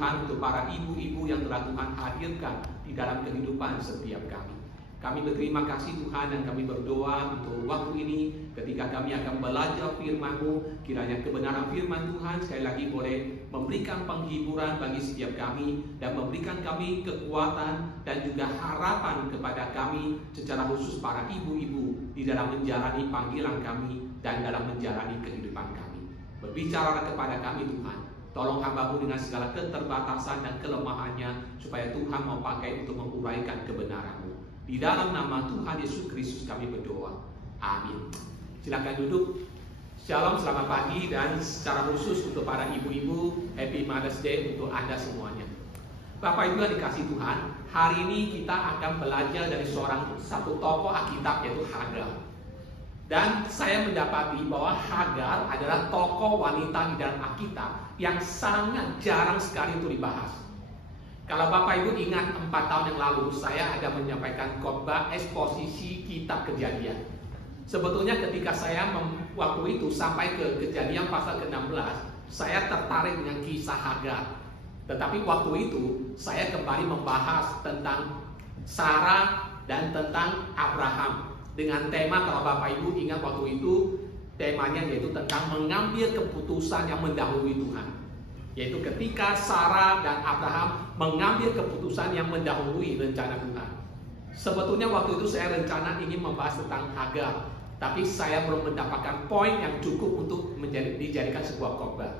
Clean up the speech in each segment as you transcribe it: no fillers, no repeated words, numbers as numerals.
Tuhan untuk para ibu-ibu yang telah Tuhan hadirkan di dalam kehidupan setiap kami. Kami berterima kasih Tuhan dan kami berdoa untuk waktu ini ketika kami akan belajar firman-Mu. Kiranya kebenaran firman Tuhan sekali lagi boleh memberikan penghiburan bagi setiap kami dan memberikan kami kekuatan dan juga harapan kepada kami secara khusus para ibu-ibu di dalam menjalani panggilan kami dan dalam menjalani kehidupan kami. Berbicara kepada kami Tuhan, tolong hamba-Mu dengan segala keterbatasan dan kelemahannya supaya Tuhan mau pakai untuk menguraikan kebenaran-Mu. Di dalam nama Tuhan Yesus Kristus kami berdoa. Amin. Silakan duduk. Shalom, selamat pagi, dan secara khusus untuk para ibu-ibu, Happy Mother's Day untuk Anda semuanya. Bapak Ibu yang dikasih Tuhan, hari ini kita akan belajar dari satu tokoh Alkitab yaitu Hagar. Dan saya mendapati bahwa Hagar adalah tokoh wanita di dalam Alkitab yang sangat jarang sekali itu dibahas. Kalau Bapak Ibu ingat 4 tahun yang lalu saya ada menyampaikan khotbah eksposisi kitab Kejadian. Sebetulnya ketika saya waktu itu sampai ke Kejadian pasal ke-16, saya tertarik dengan kisah Hagar. Tetapi waktu itu saya kembali membahas tentang Sarah dan tentang Abraham. Dengan tema, kalau Bapak Ibu ingat waktu itu, temanya yaitu tentang mengambil keputusan yang mendahului Tuhan. Yaitu ketika Sarah dan Abraham mengambil keputusan yang mendahului rencana Tuhan. Sebetulnya waktu itu saya rencana ingin membahas tentang Hagar, tapi saya belum mendapatkan poin yang cukup untuk dijadikan sebuah khotbah.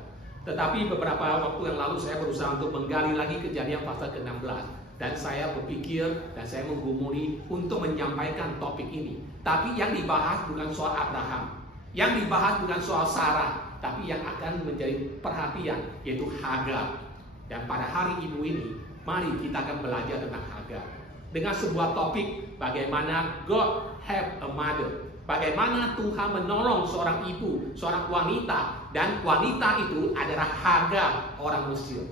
Tetapi beberapa waktu yang lalu saya berusaha untuk menggali lagi Kejadian pasal ke-16. Dan saya berpikir dan saya menggumuli untuk menyampaikan topik ini. Tapi yang dibahas bukan soal Abraham, yang dibahas bukan soal Sarah, tapi yang akan menjadi perhatian yaitu Hagar. Dan pada hari Ibu ini, mari kita akan belajar tentang Hagar dengan sebuah topik bagaimana God have a mother. Bagaimana Tuhan menolong seorang ibu, seorang wanita, dan wanita itu adalah Hagar, orang Mesir.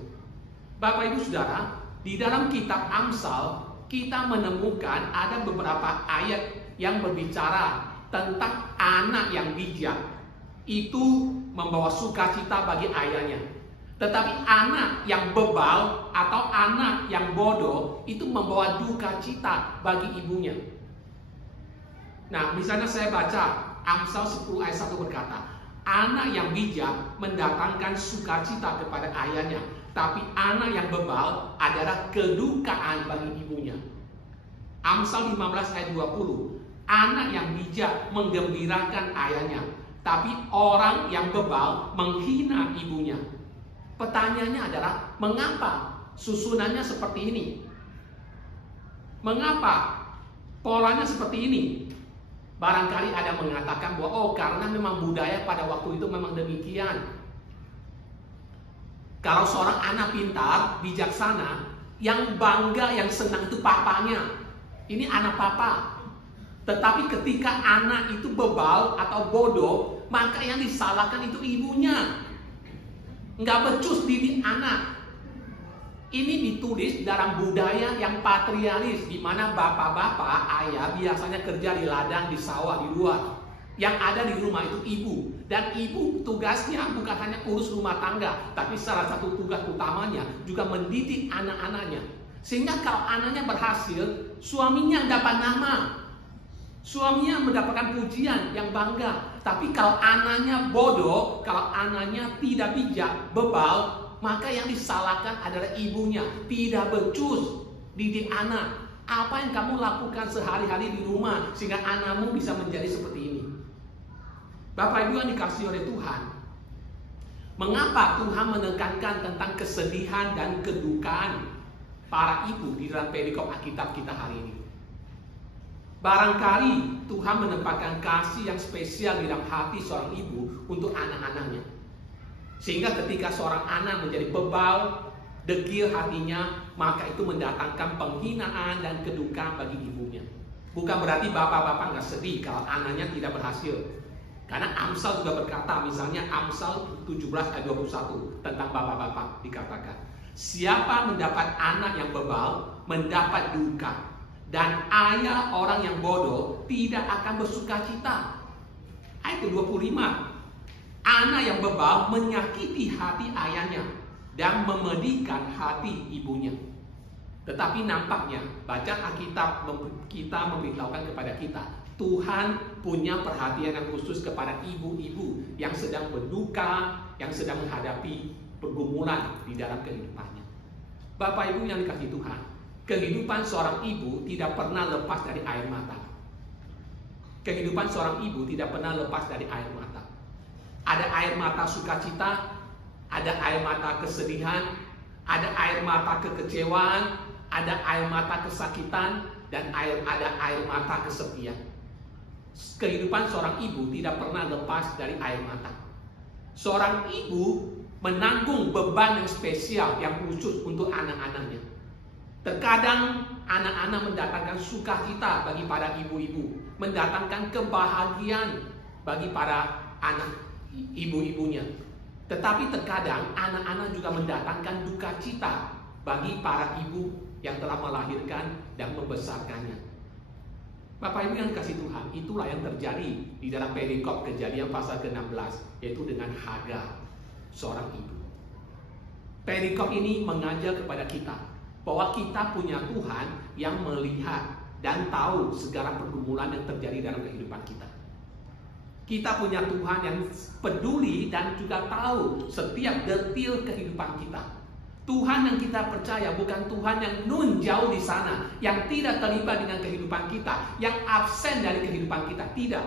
Bapak Ibu Saudara, di dalam kitab Amsal kita menemukan ada beberapa ayat yang berbicara tentang anak yang bijak itu membawa sukacita bagi ayahnya. Tetapi anak yang bebal atau anak yang bodoh itu membawa duka cita bagi ibunya. Nah, misalnya saya baca Amsal 10 ayat 1 berkata, anak yang bijak mendatangkan sukacita kepada ayahnya, tapi anak yang bebal adalah kedukaan bagi ibunya. Amsal 15 ayat 20, anak yang bijak menggembirakan ayahnya, tapi orang yang bebal menghina ibunya. Pertanyaannya adalah, mengapa susunannya seperti ini? Mengapa polanya seperti ini? Barangkali ada mengatakan bahwa karena memang budaya pada waktu itu memang demikian. Kalau seorang anak pintar, bijaksana, yang bangga, yang senang itu papanya. Ini anak papa. Tetapi ketika anak itu bebal atau bodoh, maka yang disalahkan itu ibunya. Nggak becus didik anak. Ini ditulis dalam budaya yang patrialis, di mana bapak-bapak, ayah biasanya kerja di ladang, di sawah, di luar. Yang ada di rumah itu ibu. Dan ibu tugasnya bukan hanya urus rumah tangga, tapi salah satu tugas utamanya juga mendidik anak-anaknya. Sehingga kalau anaknya berhasil, suaminya dapat nama. Suaminya mendapatkan pujian yang bangga. Tapi kalau anaknya bodoh, kalau anaknya tidak bijak, bebal, maka yang disalahkan adalah ibunya. Tidak becus didik anak. Apa yang kamu lakukan sehari-hari di rumah sehingga anakmu bisa menjadi seperti ini? Bapak Ibu yang dikasihi oleh Tuhan, mengapa Tuhan menekankan tentang kesedihan dan kedukaan para ibu di dalam perikop Alkitab kita hari ini? Barangkali Tuhan menempatkan kasih yang spesial di dalam hati seorang ibu untuk anak-anaknya. Sehingga ketika seorang anak menjadi bebal, degil hatinya, maka itu mendatangkan penghinaan dan kedukaan bagi ibunya. Bukan berarti bapak-bapak nggak sedih kalau anaknya tidak berhasil. Karena Amsal juga berkata, misalnya Amsal 17 ayat 21 tentang bapak-bapak dikatakan, siapa mendapat anak yang bebal mendapat duka, dan ayah orang yang bodoh tidak akan bersuka cita. Ayat 25, anak yang bebal menyakiti hati ayahnya, dan memedikan hati ibunya. Tetapi nampaknya bacaan Alkitab kita memberitahukan kepada kita, Tuhan punya perhatian yang khusus kepada ibu-ibu yang sedang berduka, yang sedang menghadapi pergumulan di dalam kehidupannya. Bapak Ibu yang dikasihi Tuhan, kehidupan seorang ibu tidak pernah lepas dari air mata. Kehidupan seorang ibu tidak pernah lepas dari air mata. Ada air mata sukacita, ada air mata kesedihan, ada air mata kekecewaan, ada air mata kesakitan, dan ada air mata kesepian. Kehidupan seorang ibu tidak pernah lepas dari air mata. Seorang ibu menanggung beban yang spesial, yang khusus untuk anak-anaknya. Terkadang anak-anak mendatangkan sukacita bagi para ibu-ibu, mendatangkan kebahagiaan bagi para anak ibu-ibunya. Tetapi terkadang anak-anak juga mendatangkan duka cita bagi para ibu yang telah melahirkan dan membesarkannya. Bapak Ibu yang kasih Tuhan, itulah yang terjadi di dalam perikop Kejadian pasal ke-16, yaitu dengan Hagar, seorang ibu. Perikop ini mengajar kepada kita bahwa kita punya Tuhan yang melihat dan tahu segala pergumulan yang terjadi dalam kehidupan kita. Kita punya Tuhan yang peduli dan juga tahu setiap detil kehidupan kita. Tuhan yang kita percaya bukan Tuhan yang nun jauh di sana, yang tidak terlibat dengan kehidupan kita, yang absen dari kehidupan kita, tidak.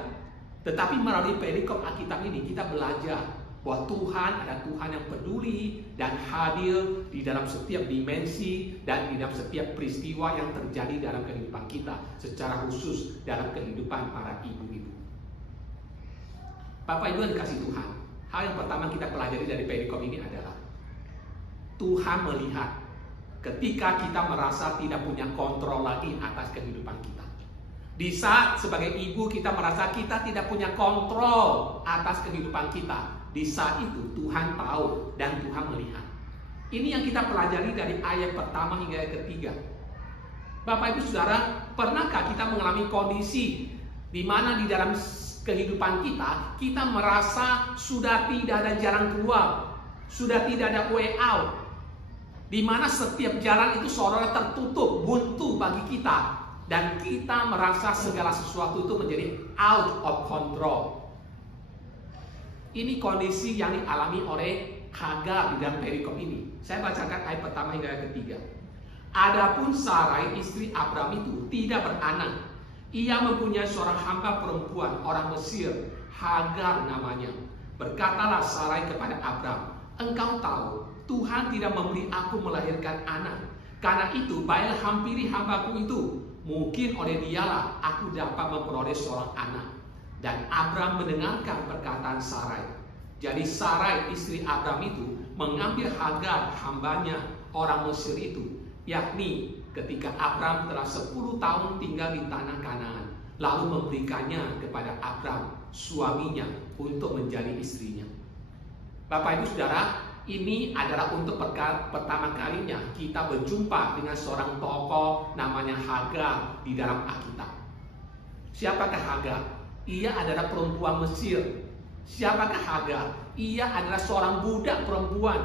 Tetapi melalui perikop Alkitab ini kita belajar bahwa Tuhan adalah Tuhan yang peduli dan hadir di dalam setiap dimensi dan di dalam setiap peristiwa yang terjadi dalam kehidupan kita, secara khusus dalam kehidupan para ibu-ibu. Bapak Ibu yang dikasihi Tuhan, hal yang pertama kita pelajari dari perikop ini adalah Tuhan melihat ketika kita merasa tidak punya kontrol lagi atas kehidupan kita. Di saat sebagai ibu kita merasa kita tidak punya kontrol atas kehidupan kita, di saat itu Tuhan tahu dan Tuhan melihat. Ini yang kita pelajari dari ayat pertama hingga ayat ketiga. Bapak Ibu Saudara, pernahkah kita mengalami kondisi di mana di dalam kehidupan kita merasa sudah tidak ada jalan keluar, sudah tidak ada way out, di mana setiap jalan itu seolah tertutup, buntu bagi kita, dan kita merasa segala sesuatu itu menjadi out of control. Ini kondisi yang dialami oleh Hagar di dalam perikop ini. Saya bacakan ayat pertama hingga ayat ketiga. Adapun Sarai istri Abram itu tidak beranak. Ia mempunyai seorang hamba perempuan orang Mesir, Hagar namanya. Berkatalah Sarai kepada Abram, engkau tahu Tuhan tidak memberi aku melahirkan anak. Karena itu baiklah hampiri hambaku itu, mungkin oleh dialah aku dapat memperoleh seorang anak. Dan Abram mendengarkan perkataan Sarai. Jadi Sarai istri Abram itu mengambil Hagar hambanya orang Mesir itu, yakni ketika Abram telah 10 tahun tinggal di tanah Kanaan, lalu memberikannya kepada Abram suaminya untuk menjadi istrinya. Bapak Ibu Saudara, ini adalah untuk pertama kalinya kita berjumpa dengan seorang tokoh namanya Hagar di dalam Alkitab. Siapakah Hagar? Ia adalah perempuan Mesir. Siapakah Hagar? Ia adalah seorang budak perempuan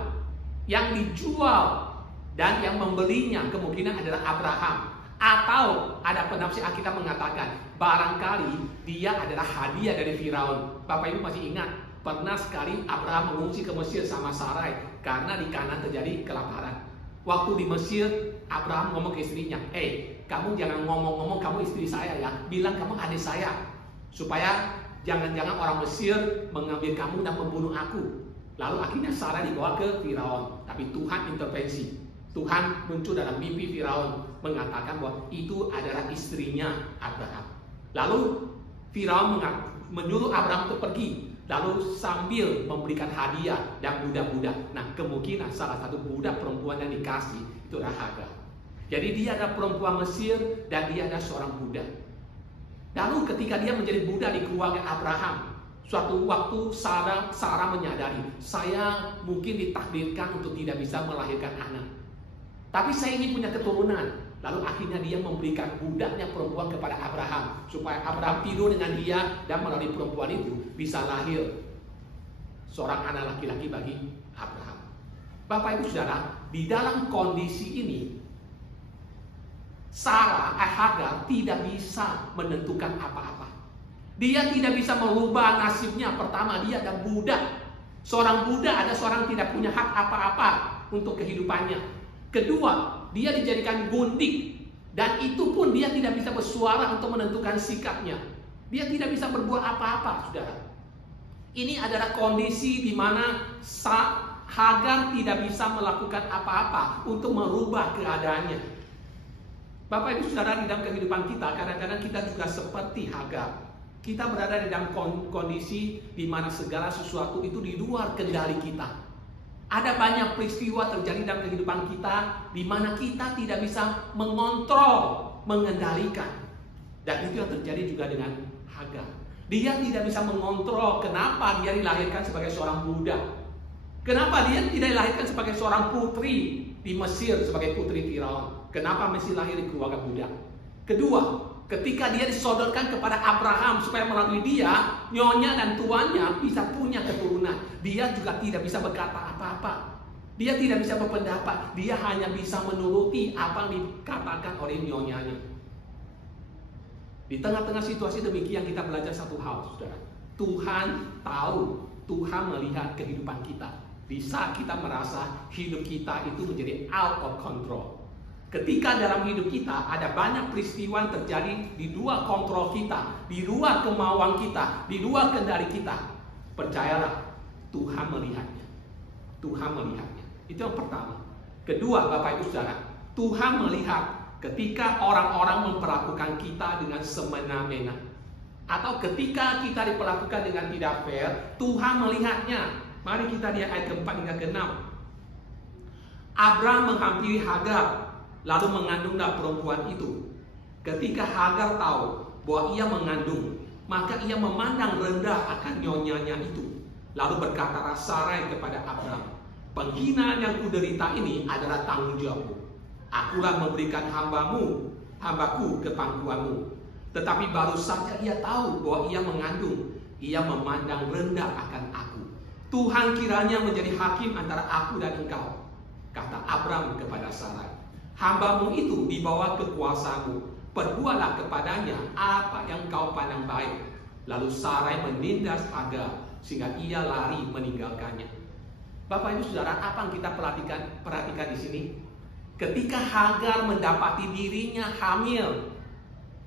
yang dijual, dan yang membelinya kemungkinan adalah Abraham. Atau ada penafsir Alkitab mengatakan barangkali dia adalah hadiah dari Firaun. Bapak Ibu masih ingat, pernah sekali Abraham mengungsi ke Mesir sama Sarai karena di Kanaan terjadi kelaparan. Waktu di Mesir, Abraham ngomong ke istrinya, kamu jangan ngomong-ngomong kamu istri saya ya, bilang kamu adik saya, supaya jangan-jangan orang Mesir mengambil kamu dan membunuh aku. Lalu akhirnya Sarai dibawa ke Firaun, tapi Tuhan intervensi. Tuhan muncul dalam mimpi Firaun, mengatakan bahwa itu adalah istrinya Abraham. Lalu Firaun menyuruh Abraham untuk pergi, lalu sambil memberikan hadiah dan budak-budak. Nah, kemungkinan salah satu budak perempuan yang dikasih itu adalah Hagar. Jadi dia adalah perempuan Mesir dan dia adalah seorang budak. Lalu ketika dia menjadi budak di keluarga Abraham, suatu waktu Sarah menyadari, saya mungkin ditakdirkan untuk tidak bisa melahirkan anak, tapi saya ingin punya keturunan. Lalu akhirnya dia memberikan budaknya perempuan kepada Abraham, supaya Abraham tidur dengan dia, dan melalui perempuan itu bisa lahir seorang anak laki-laki bagi Abraham. Bapak Ibu Saudara, di dalam kondisi ini Hagar tidak bisa menentukan apa-apa. Dia tidak bisa mengubah nasibnya. Pertama, dia ada budak. Seorang budak ada seorang tidak punya hak apa-apa untuk kehidupannya. Kedua, dia dijadikan gundik. Dan itu pun dia tidak bisa bersuara untuk menentukan sikapnya. Dia tidak bisa berbuat apa-apa, saudara. Ini adalah kondisi di mana Hagar tidak bisa melakukan apa-apa untuk merubah keadaannya. Bapak Ibu Saudara, di dalam kehidupan kita, kadang-kadang kita juga seperti Hagar. Kita berada di dalam kondisi di mana segala sesuatu itu di luar kendali kita. Ada banyak peristiwa terjadi dalam kehidupan kita di mana kita tidak bisa mengontrol, mengendalikan. Dan itu yang terjadi juga dengan Hagar. Dia tidak bisa mengontrol kenapa dia dilahirkan sebagai seorang budak. Kenapa dia tidak dilahirkan sebagai seorang putri di Mesir sebagai putri Firaun. Kenapa mesti lahir di keluarga budak? Kedua, ketika dia disodorkan kepada Abraham supaya melalui dia, nyonya dan tuannya bisa punya keturunan. Dia juga tidak bisa berkata apa-apa. Dia tidak bisa berpendapat. Dia hanya bisa menuruti apa yang dikatakan oleh nyonyanya. Di tengah-tengah situasi demikian kita belajar satu hal, saudara. Tuhan tahu, Tuhan melihat kehidupan kita. Di saat kita merasa hidup kita itu menjadi out of control. Ketika dalam hidup kita ada banyak peristiwa yang terjadi di luar kontrol kita, di luar kemauan kita, di luar kendali kita, percayalah, Tuhan melihatnya. Tuhan melihatnya. Itu yang pertama. Kedua, Bapak Ibu Saudara, Tuhan melihat ketika orang-orang memperlakukan kita dengan semena-mena, atau ketika kita diperlakukan dengan tidak fair, Tuhan melihatnya. Mari kita lihat ayat ke-4 hingga ke-6. Abraham menghampiri Hagar, lalu mengandunglah perempuan itu. Ketika Hagar tahu bahwa ia mengandung, maka ia memandang rendah akan nyonyanya itu. Lalu berkata Sarai kepada Abraham, penghinaan yang kuderita ini adalah tanggung jawabmu. Akulah memberikan hambaku ke pangkuanmu. Tetapi baru saja ia tahu bahwa ia mengandung, ia memandang rendah akan aku. Tuhan kiranya menjadi hakim antara aku dan engkau, kata Abraham kepada Sarai. Hambamu itu dibawa kekuasaanmu, perbuatlah kepadanya apa yang kau pandang baik. Lalu Sarai menindas Hagar sehingga ia lari meninggalkannya. Bapak Ibu Saudara, apa yang kita perhatikan di sini? Ketika Hagar mendapati dirinya hamil,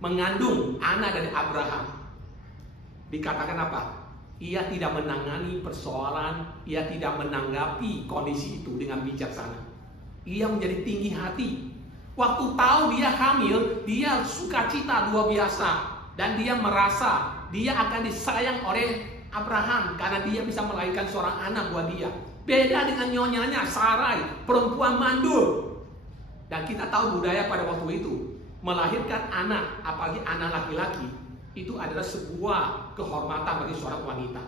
mengandung anak dari Abraham, dikatakan apa? Ia tidak menangani persoalan, ia tidak menanggapi kondisi itu dengan bijaksana. Ia menjadi tinggi hati. Waktu tahu dia hamil, dia sukacita luar biasa. Dan dia merasa dia akan disayang oleh Abraham karena dia bisa melahirkan seorang anak buat dia. Beda dengan nyonyanya Sarai, perempuan mandul. Dan kita tahu budaya pada waktu itu, melahirkan anak, apalagi anak laki-laki, itu adalah sebuah kehormatan bagi seorang wanita.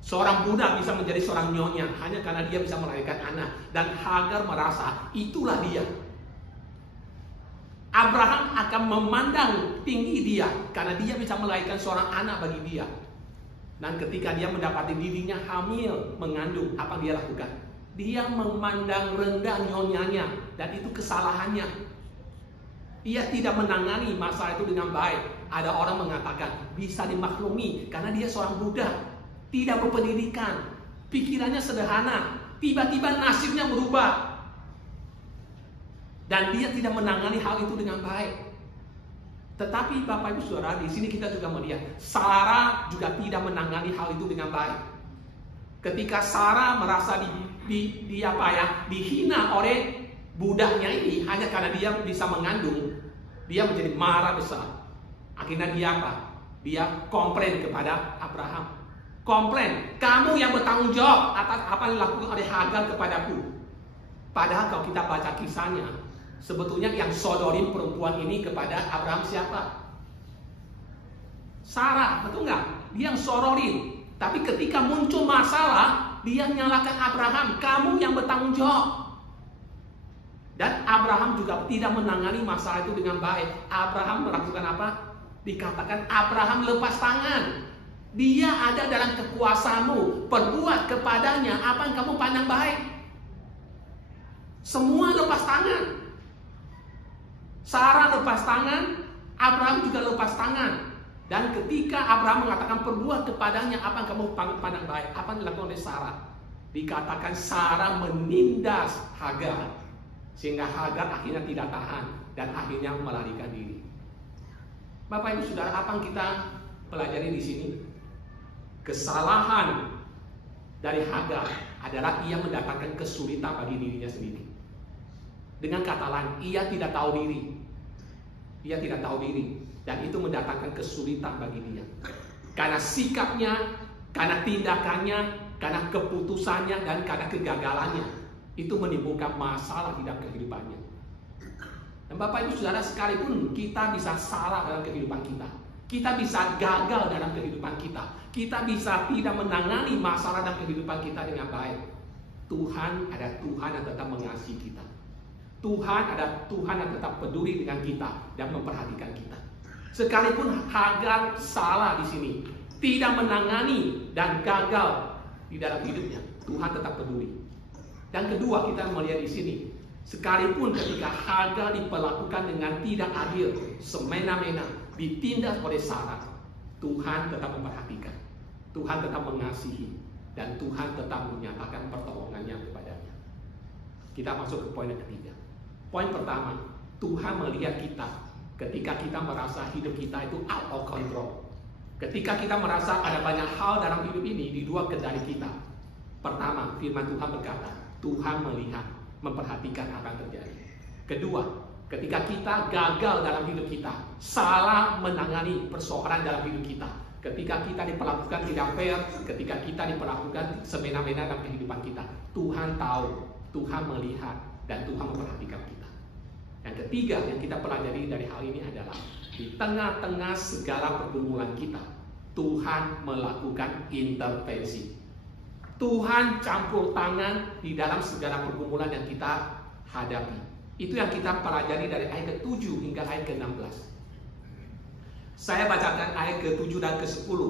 Seorang budak bisa menjadi seorang nyonya hanya karena dia bisa melahirkan anak. Dan Hagar merasa itulah dia. Abraham akan memandang tinggi dia karena dia bisa melahirkan seorang anak bagi dia. Dan ketika dia mendapati dirinya hamil, mengandung, apa dia lakukan? Dia memandang rendah nyonyanya. Dan itu kesalahannya. Ia tidak menangani masalah itu dengan baik. Ada orang mengatakan bisa dimaklumi karena dia seorang budak, tidak berpendidikan, pikirannya sederhana, tiba-tiba nasibnya berubah. Dan dia tidak menangani hal itu dengan baik. Tetapi Bapak Ibu Saudara, di sini kita juga melihat Sarah juga tidak menangani hal itu dengan baik. Ketika Sarah merasa dihina oleh budaknya ini hanya karena dia bisa mengandung, dia menjadi marah besar. Akhirnya dia apa? Dia komplain kepada Abraham. Komplain, kamu yang bertanggung jawab atas apa yang dilakukan oleh Hagar kepadaku. Padahal kalau kita baca kisahnya, sebetulnya yang sodorin perempuan ini kepada Abraham siapa? Sarah, betul nggak? Dia yang sororin. Tapi ketika muncul masalah, dia menyalahkan Abraham, kamu yang bertanggung jawab. Dan Abraham juga tidak menangani masalah itu dengan baik. Abraham melakukan apa? Dikatakan Abraham lepas tangan. Dia ada dalam kekuasaanmu, perbuat kepadanya apa yang kamu pandang baik. Semua lepas tangan. Sarah lepas tangan, Abraham juga lepas tangan. Dan ketika Abraham mengatakan perbuat kepadanya apa yang kamu pandang baik, apa yang dilakukan oleh Sarah? Dikatakan Sarah menindas Hagar, sehingga Hagar akhirnya tidak tahan dan akhirnya melarikan diri. Bapak Ibu Saudara, apa yang kita pelajari di sini? Kesalahan dari Hagar adalah ia mendatangkan kesulitan bagi dirinya sendiri. Dengan kata lain, ia tidak tahu diri. Ia tidak tahu diri. Dan itu mendatangkan kesulitan bagi dia. Karena sikapnya, karena tindakannya, karena keputusannya, dan karena kegagalannya. Itu menimbulkan masalah di dalam kehidupannya. Dan Bapak Ibu Saudara, sekalipun kita bisa salah dalam kehidupan kita, kita bisa gagal dalam kehidupan kita, kita bisa tidak menangani masalah dalam kehidupan kita dengan baik, Tuhan ada Tuhan yang tetap mengasihi kita. Tuhan ada Tuhan yang tetap peduli dengan kita dan memperhatikan kita. Sekalipun Hagar salah di sini, tidak menangani dan gagal di dalam hidupnya, Tuhan tetap peduli. Dan kedua, kita melihat di sini, sekalipun ketika Hagar diperlakukan dengan tidak adil, semena-mena, ditindas oleh Sarah, Tuhan tetap memperhatikan, Tuhan tetap mengasihi, dan Tuhan tetap menyatakan pertolongannya kepadanya. Kita masuk ke poin yang ketiga. Poin pertama, Tuhan melihat kita ketika kita merasa hidup kita itu out of control. Ketika kita merasa ada banyak hal dalam hidup ini di luar kendali kita. Pertama, firman Tuhan berkata, Tuhan melihat, memperhatikan apa yang terjadi. Kedua, ketika kita gagal dalam hidup kita, salah menangani persoalan dalam hidup kita, ketika kita diperlakukan tidak fair, ketika kita diperlakukan semena-mena dalam kehidupan kita, Tuhan tahu, Tuhan melihat, dan Tuhan memperhatikan kita. Yang ketiga yang kita pelajari dari hal ini adalah di tengah-tengah segala pergumulan kita, Tuhan melakukan intervensi. Tuhan campur tangan di dalam segala pergumulan yang kita hadapi. Itu yang kita pelajari dari ayat ke-7 hingga ayat ke-16. Saya bacakan ayat ke-7 dan ke-10.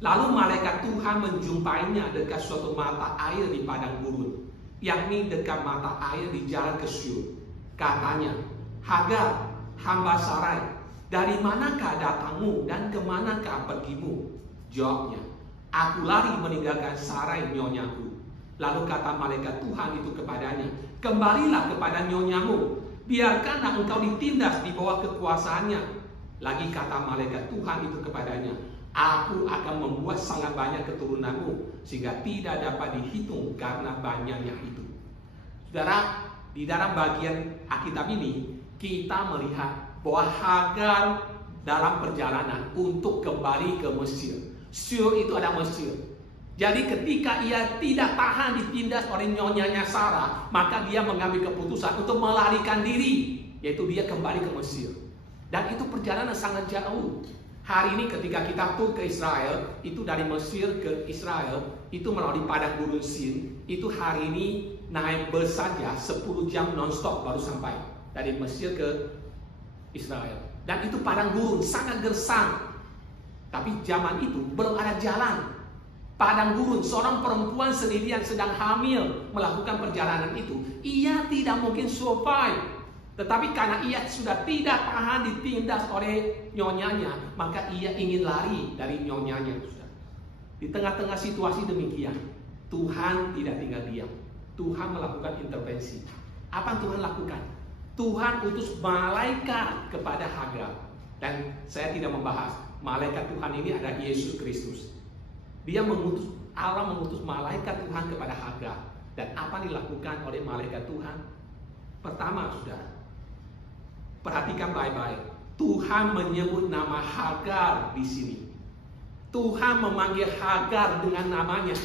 Lalu malaikat Tuhan menjumpainya dekat suatu mata air di padang gurun, yakni dekat mata air di jalan ke Syur. Katanya, Hagar, hamba Sarai, dari manakah datangmu dan kemanakah pergimu? Jawabnya, aku lari meninggalkan Sarai nyonyaku. Lalu kata malaikat Tuhan itu kepadanya, kembalilah kepada nyonyamu, biarkanlah engkau ditindas di bawah kekuasaannya. Lagi kata malaikat Tuhan itu kepadanya, aku akan membuat sangat banyak keturunanmu, sehingga tidak dapat dihitung karena banyaknya itu. Saudara, di dalam bagian Alkitab ini kita melihat bahwa Hagar dalam perjalanan untuk kembali ke Mesir. Syur itu ada Mesir. Jadi ketika ia tidak tahan ditindas oleh nyonyanya Sarah, maka dia mengambil keputusan untuk melarikan diri, yaitu dia kembali ke Mesir. Dan itu perjalanan sangat jauh. Hari ini ketika kita tur ke Israel, itu dari Mesir ke Israel, itu melalui padang gurun Sin, itu hari ini naik bus saja 10 jam non-stop baru sampai dari Mesir ke Israel. Dan itu padang gurun, sangat gersang. Tapi zaman itu belum ada jalan. Padang gurun, seorang perempuan sendirian sedang hamil melakukan perjalanan itu, ia tidak mungkin survive. Tetapi karena ia sudah tidak tahan ditindas oleh nyonyanya, maka ia ingin lari dari nyonyanya. Di tengah-tengah situasi demikian, Tuhan tidak tinggal diam. Tuhan melakukan intervensi. Apa yang Tuhan lakukan? Tuhan utus malaikat kepada Hagar. Dan saya tidak membahas, malaikat Tuhan ini adalah Yesus Kristus. Allah mengutus malaikat Tuhan kepada Hagar. Dan apa dilakukan oleh malaikat Tuhan? Pertama, saudara, perhatikan baik-baik. Tuhan menyebut nama Hagar di sini. Tuhan memanggil Hagar dengan namanya.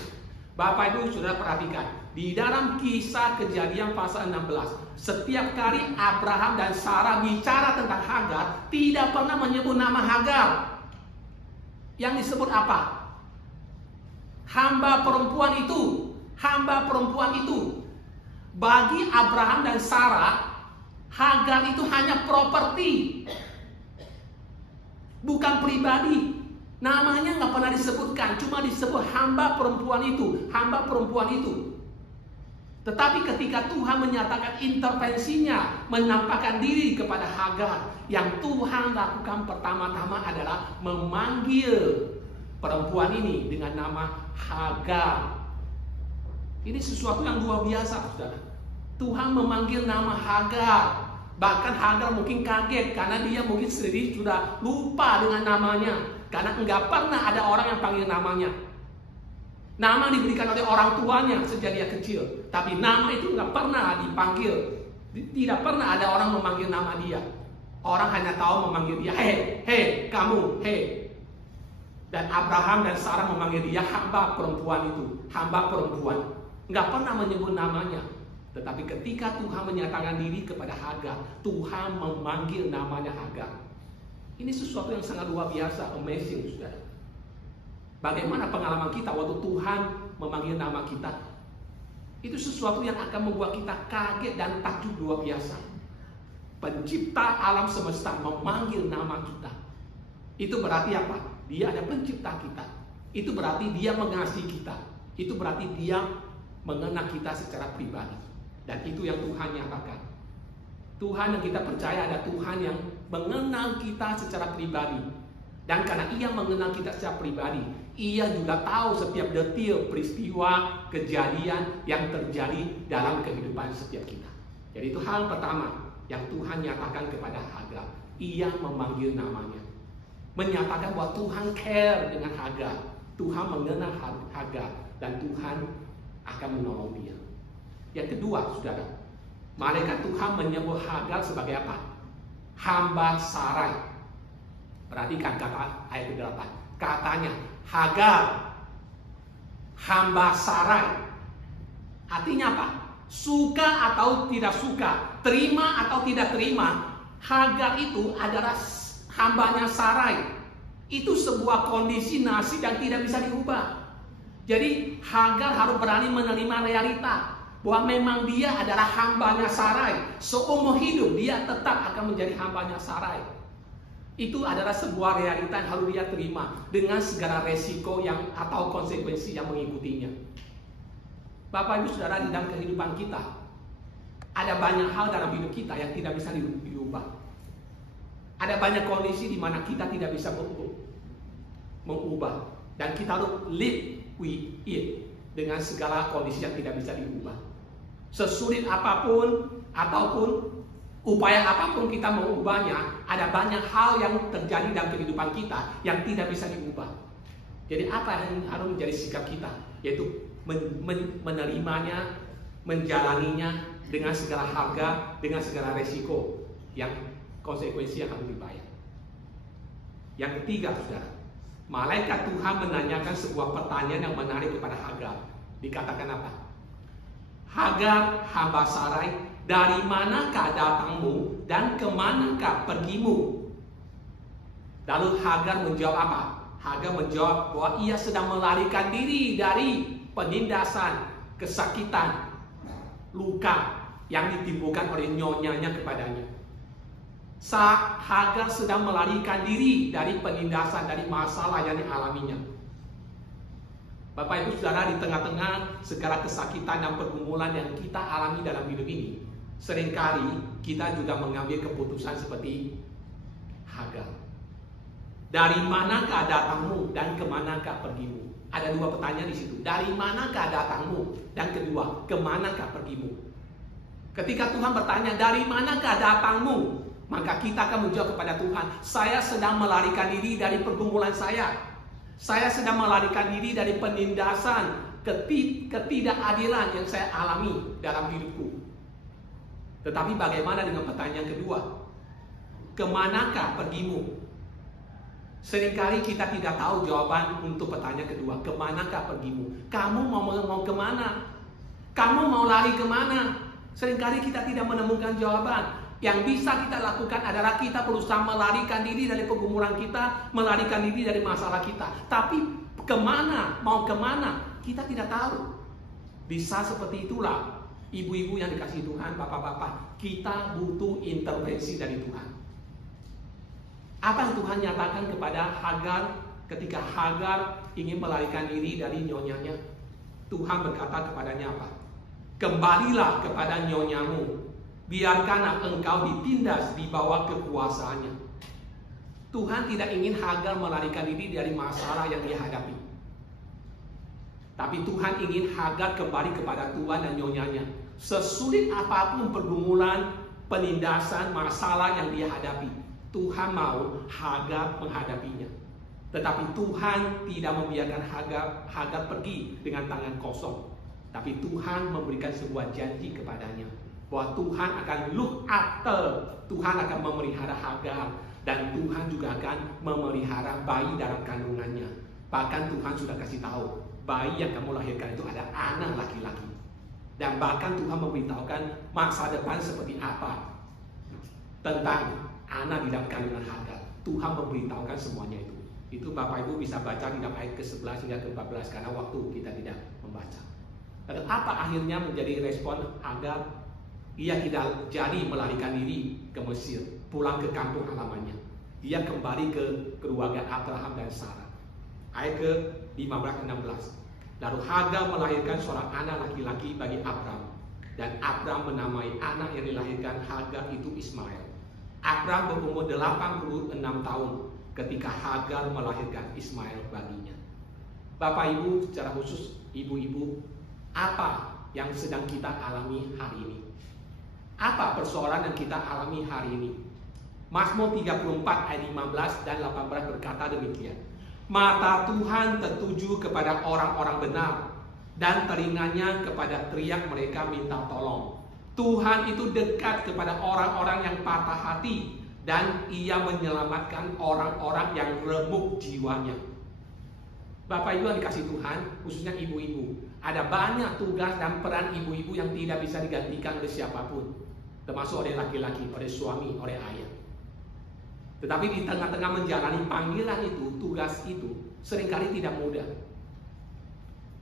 Bapak Ibu Saudara perhatikan, di dalam Kisah Kejadian pasal 16, setiap kali Abraham dan Sarah bicara tentang Hagar, tidak pernah menyebut nama Hagar. Yang disebut apa? Hamba perempuan itu. Hamba perempuan itu. Bagi Abraham dan Sarah, Hagar itu hanya properti, bukan pribadi. Namanya nggak pernah disebutkan, cuma disebut hamba perempuan itu, hamba perempuan itu. Tetapi ketika Tuhan menyatakan intervensinya, menampakkan diri kepada Hagar, yang Tuhan lakukan pertama-tama adalah memanggil perempuan ini dengan nama Hagar. Ini sesuatu yang luar biasa, saudara. Tuhan memanggil nama Hagar. Bahkan Hagar mungkin kaget karena dia mungkin sendiri sudah lupa dengan namanya. Karena enggak pernah ada orang yang panggil namanya. Nama diberikan oleh orang tuanya sejak dia kecil, tapi nama itu nggak pernah dipanggil. Tidak pernah ada orang memanggil nama dia. Orang hanya tahu memanggil dia, hei, kamu, hei. Dan Abraham dan Sarah memanggil dia hamba perempuan itu, hamba perempuan. Nggak pernah menyebut namanya. Tetapi ketika Tuhan menyatakan diri kepada Hagar, Tuhan memanggil namanya Hagar. Ini sesuatu yang sangat luar biasa, amazing, saudara. Bagaimana pengalaman kita waktu Tuhan memanggil nama kita? Itu sesuatu yang akan membuat kita kaget dan takjub luar biasa. Pencipta alam semesta memanggil nama kita. Itu berarti apa? Dia ada pencipta kita. Itu berarti dia mengasihi kita. Itu berarti dia mengenal kita secara pribadi. Dan itu yang Tuhan nyatakan. Tuhan yang kita percaya ada Tuhan yang mengenal kita secara pribadi. Dan karena ia mengenal kita secara pribadi, ia juga tahu setiap detil peristiwa, kejadian yang terjadi dalam kehidupan setiap kita. Jadi itu hal pertama yang Tuhan nyatakan kepada Hagar. Ia memanggil namanya. Menyatakan bahwa Tuhan care dengan Hagar. Tuhan mengenal Hagar. Dan Tuhan akan menolong dia. Yang kedua, saudara, malaikat Tuhan menyebut Hagar sebagai apa? Hamba Sarai. Perhatikan kata ayat ke-8. Katanya, Hagar, hamba Sarai. Artinya apa? Suka atau tidak suka, terima atau tidak terima, Hagar itu adalah hambanya Sarai. Itu sebuah kondisi nasib yang tidak bisa diubah. Jadi Hagar harus berani menerima realita bahwa memang dia adalah hambanya Sarai. Seumur hidup dia tetap akan menjadi hambanya Sarai. Itu adalah sebuah realita yang harus dia terima dengan segala resiko yang atau konsekuensi yang mengikutinya. Bapak Ibu Saudara, di dalam kehidupan kita ada banyak hal dalam hidup kita yang tidak bisa diubah. Ada banyak kondisi di mana kita tidak bisa mengubah, dan kita harus live with it dengan segala kondisi yang tidak bisa diubah. Sesulit apapun ataupun upaya apapun kita mengubahnya, ada banyak hal yang terjadi dalam kehidupan kita yang tidak bisa diubah. Jadi apa yang harus menjadi sikap kita? Yaitu menerimanya, menjalaninya dengan segala harga, dengan segala resiko yang konsekuensi yang harus dibayar. Yang ketiga, saudara, malaikat Tuhan menanyakan sebuah pertanyaan yang menarik kepada Hagar. Dikatakan apa? Hagar, hamba Sarai, dari manakah datangmu dan kemanakah pergimu? Lalu Hagar menjawab apa? Hagar menjawab bahwa ia sedang melarikan diri dari penindasan, kesakitan, luka yang ditimbulkan oleh nyonyanya kepadanya. Saat Hagar sedang melarikan diri dari penindasan, dari masalah yang dialaminya. Bapak Ibu Saudara, di tengah-tengah segala kesakitan dan pergumulan yang kita alami dalam hidup ini, seringkali kita juga mengambil keputusan seperti Hagar. Dari manakah datangmu dan kemanakah pergimu? Ada dua pertanyaan di situ. Dari manakah datangmu? Dan kedua, kemanakah pergimu? Ketika Tuhan bertanya, dari manakah datangmu? Maka kita akan menjawab kepada Tuhan, saya sedang melarikan diri dari pergumulan saya. Saya sedang melarikan diri dari penindasan, ketidakadilan yang saya alami dalam hidupku. Tetapi bagaimana dengan pertanyaan kedua? Kemanakah pergimu? Seringkali kita tidak tahu jawaban untuk pertanyaan kedua. Kemanakah pergimu? Kamu mau kemana? Kamu mau lari kemana? Seringkali kita tidak menemukan jawaban. Yang bisa kita lakukan adalah kita berusaha melarikan diri dari pergumulan kita, melarikan diri dari masalah kita. Tapi kemana, mau kemana, kita tidak tahu. Bisa seperti itulah, ibu-ibu yang dikasihi Tuhan, bapak-bapak, kita butuh intervensi dari Tuhan. Apa yang Tuhan nyatakan kepada Hagar ketika Hagar ingin melarikan diri dari nyonyanya? Tuhan berkata kepadanya apa? Kembalilah kepada nyonyamu, biarkanlah engkau ditindas di bawah kekuasaannya. Tuhan tidak ingin Hagar melarikan diri dari masalah yang dia hadapi. Tapi Tuhan ingin Hagar kembali kepada Tuhan dan nyonyanya. Sesulit apapun pergumulan, penindasan, masalah yang dia hadapi, Tuhan mau Hagar menghadapinya. Tetapi Tuhan tidak membiarkan Hagar pergi dengan tangan kosong. Tapi Tuhan memberikan sebuah janji kepadanya bahwa Tuhan akan look after, Tuhan akan memelihara Hagar, dan Tuhan juga akan memelihara bayi dalam kandungannya. Bahkan Tuhan sudah kasih tahu, bayi yang kamu lahirkan itu ada anak laki-laki. Dan bahkan Tuhan memberitahukan masa depan seperti apa tentang anak di dalam kandungan Hagar. Tuhan memberitahukan semuanya itu. Itu Bapak Ibu bisa baca di dalam ayat ke-11 hingga ke-14 karena waktu kita tidak membaca. Dan apa akhirnya menjadi respon Hagar? Ia tidak jadi melarikan diri ke Mesir, pulang ke kampung halamannya. Dia kembali ke keluarga Abraham dan Sarah. Ayat ke-15-16. Lalu Hagar melahirkan seorang anak laki-laki bagi Abraham, dan Abraham menamai anak yang dilahirkan Hagar itu Ismail. Abraham berumur 86 tahun ketika Hagar melahirkan Ismail baginya. Bapak Ibu, secara khusus ibu-ibu, apa yang sedang kita alami hari ini? Apa persoalan yang kita alami hari ini? Mazmur 34 ayat 15 dan 18 berkata demikian. Mata Tuhan tertuju kepada orang-orang benar, dan telinganya kepada teriak mereka minta tolong. Tuhan itu dekat kepada orang-orang yang patah hati, dan Ia menyelamatkan orang-orang yang remuk jiwanya. Bapak Ibu yang dikasih Tuhan, khususnya ibu-ibu, ada banyak tugas dan peran ibu-ibu yang tidak bisa digantikan oleh siapapun, termasuk oleh laki-laki, oleh suami, oleh ayah. Tetapi di tengah-tengah menjalani panggilan itu, tugas itu seringkali tidak mudah.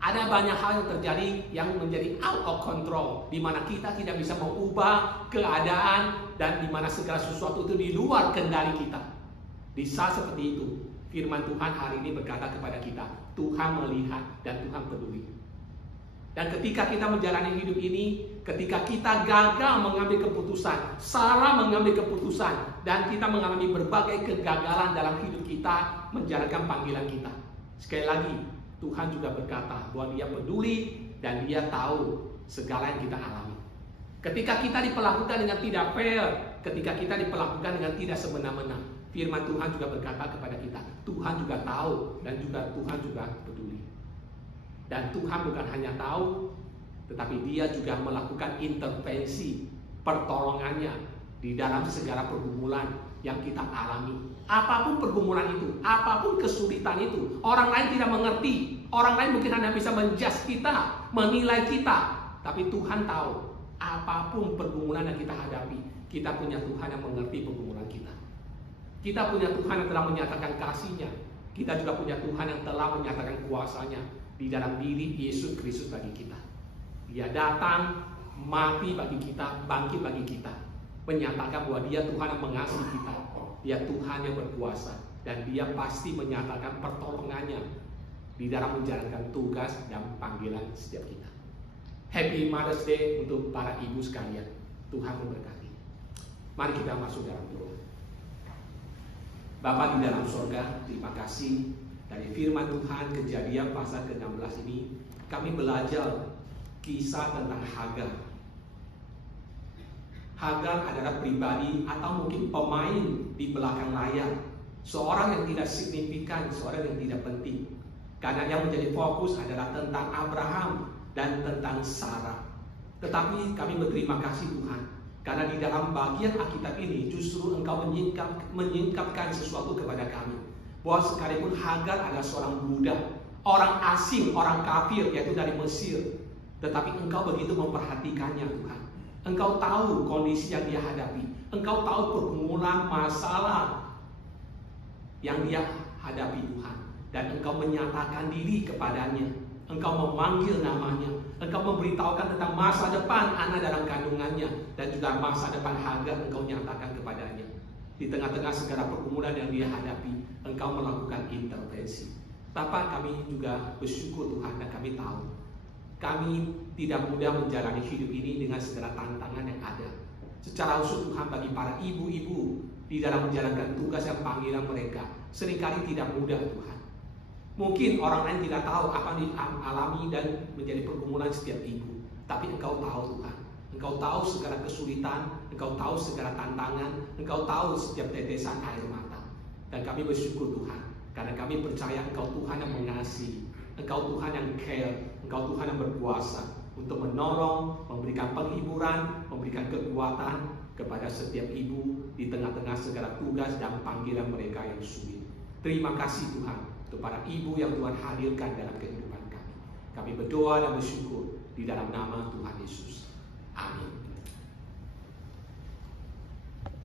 Ada banyak hal yang terjadi yang menjadi out of control, di mana kita tidak bisa mengubah keadaan dan di mana segala sesuatu itu di luar kendali kita. Di saat seperti itu, firman Tuhan hari ini berkata kepada kita, Tuhan melihat dan Tuhan peduli. Dan ketika kita menjalani hidup ini, ketika kita gagal mengambil keputusan, salah mengambil keputusan, dan kita mengalami berbagai kegagalan dalam hidup kita menjalankan panggilan kita. Sekali lagi, Tuhan juga berkata bahwa Dia peduli dan Dia tahu segala yang kita alami. Ketika kita diperlakukan dengan tidak fair, ketika kita diperlakukan dengan tidak semena-mena, firman Tuhan juga berkata kepada kita, Tuhan juga tahu dan juga Tuhan juga peduli. Dan Tuhan bukan hanya tahu, tetapi Dia juga melakukan intervensi pertolongannya di dalam segala pergumulan yang kita alami. Apapun pergumulan itu, apapun kesulitan itu, orang lain tidak mengerti, orang lain mungkin hanya bisa menjudge kita, menilai kita, tapi Tuhan tahu. Apapun pergumulan yang kita hadapi, kita punya Tuhan yang mengerti pergumulan kita. Kita punya Tuhan yang telah menyatakan kasih-Nya. Kita juga punya Tuhan yang telah menyatakan kuasa-Nya di dalam diri Yesus Kristus bagi kita. Dia datang, mati bagi kita, bangkit bagi kita, menyatakan bahwa Dia Tuhan yang mengasihi kita. Dia Tuhan yang berkuasa, dan Dia pasti menyatakan pertolongannya di dalam menjalankan tugas dan panggilan setiap kita. Happy Mother's Day untuk para ibu sekalian. Tuhan memberkati. Mari kita masuk dalam doa. Bapa di dalam surga, terima kasih dari firman Tuhan Kejadian pasal ke-16 ini. Kami belajar kisah tentang Hagar. Hagar adalah pribadi atau mungkin pemain di belakang layar, seorang yang tidak signifikan, seorang yang tidak penting, karena yang menjadi fokus adalah tentang Abraham dan tentang Sarah. Tetapi kami berterima kasih Tuhan, karena di dalam bagian Alkitab ini justru Engkau menyingkapkan sesuatu kepada kami, bahwa sekalipun Hagar adalah seorang budak, orang asing, orang kafir, yaitu dari Mesir, tetapi Engkau begitu memperhatikannya Tuhan. Engkau tahu kondisi yang dia hadapi, Engkau tahu pergumulan masalah yang dia hadapi Tuhan, dan Engkau menyatakan diri kepadanya. Engkau memanggil namanya, Engkau memberitahukan tentang masa depan anak dalam kandungannya, dan juga masa depan Hagar Engkau nyatakan kepadanya. Di tengah-tengah segala pergumulan yang dia hadapi, Engkau melakukan intervensi. Bapak, kami juga bersyukur Tuhan, dan kami tahu Kami tidak mudah menjalani hidup ini dengan segala tantangan yang ada. Secara khusus Tuhan, bagi para ibu-ibu di dalam menjalankan tugas dan panggilan mereka, seringkali tidak mudah Tuhan. Mungkin orang lain tidak tahu apa yang dialami dan menjadi pergumulan setiap ibu, tapi Engkau tahu Tuhan. Engkau tahu segala kesulitan, Engkau tahu segala tantangan, Engkau tahu setiap tetesan air mata. Dan kami bersyukur Tuhan, karena kami percaya Engkau Tuhan yang mengasihi, Engkau Tuhan yang care, Engkau Tuhan yang berkuasa untuk menolong, memberikan penghiburan, memberikan kekuatan kepada setiap ibu di tengah-tengah segala tugas dan panggilan mereka yang sulit. Terima kasih Tuhan untuk para ibu yang Tuhan hadirkan dalam kehidupan kami. Kami berdoa dan bersyukur di dalam nama Tuhan Yesus. Amin.